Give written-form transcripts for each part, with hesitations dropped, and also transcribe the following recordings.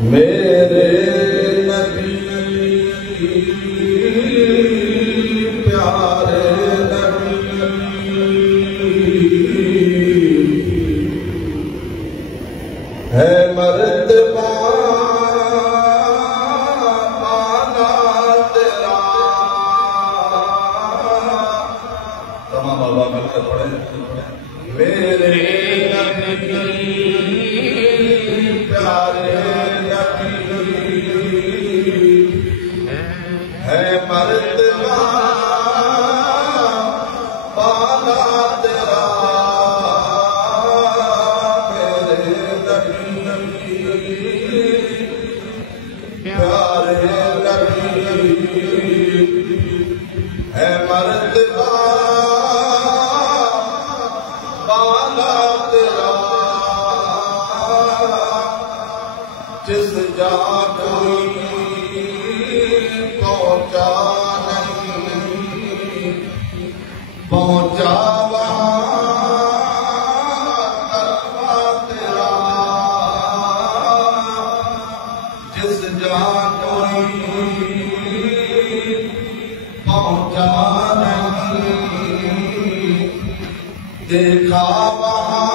میرے نبی پیارے ہے مرتبہ آنا تیرا. تمام بابا مل کر پڑھیں. میرے نبی پیارے نبی ہے مرتبہ آنا تیرا. جس جا کوئی پہنچا نہیں پہنچا وہاں کلمہ تیرا. جس جا کوئی پہنچا نہیں دیکھا وہاں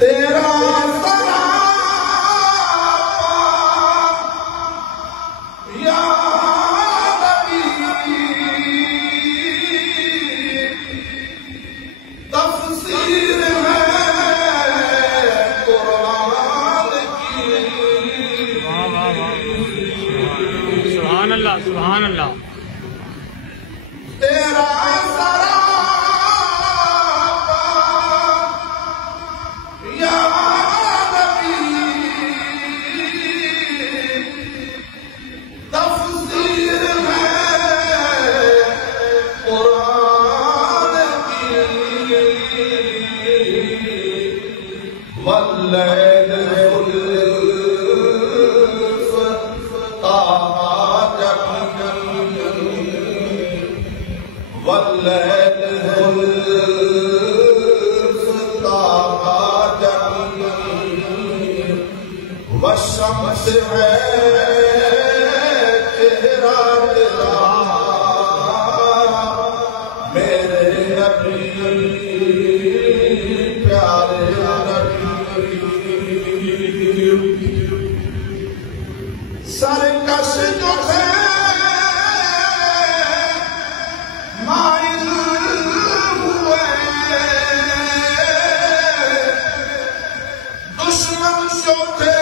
تیرا سراپا یا نبی تفسیر ہے قرآن کی. سبحان اللہ سبحان اللہ. تیرا واللیل والشمس ہے چہرہ تیرا. میرے نبی پیارے سرکش جو ہے مائل ہوئے دشمن جو تھے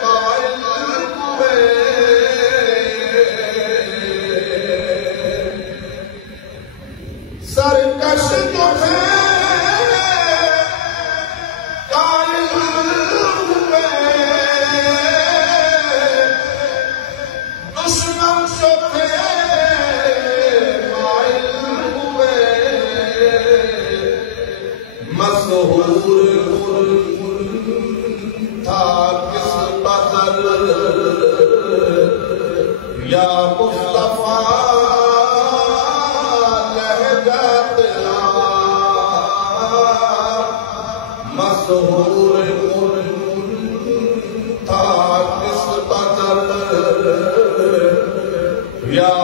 قائل ہوئے. سرکش جو ہے تھا کس قدر یا مصطفیٰ لہجہ تیرا. مسحور تھا کس قدر یا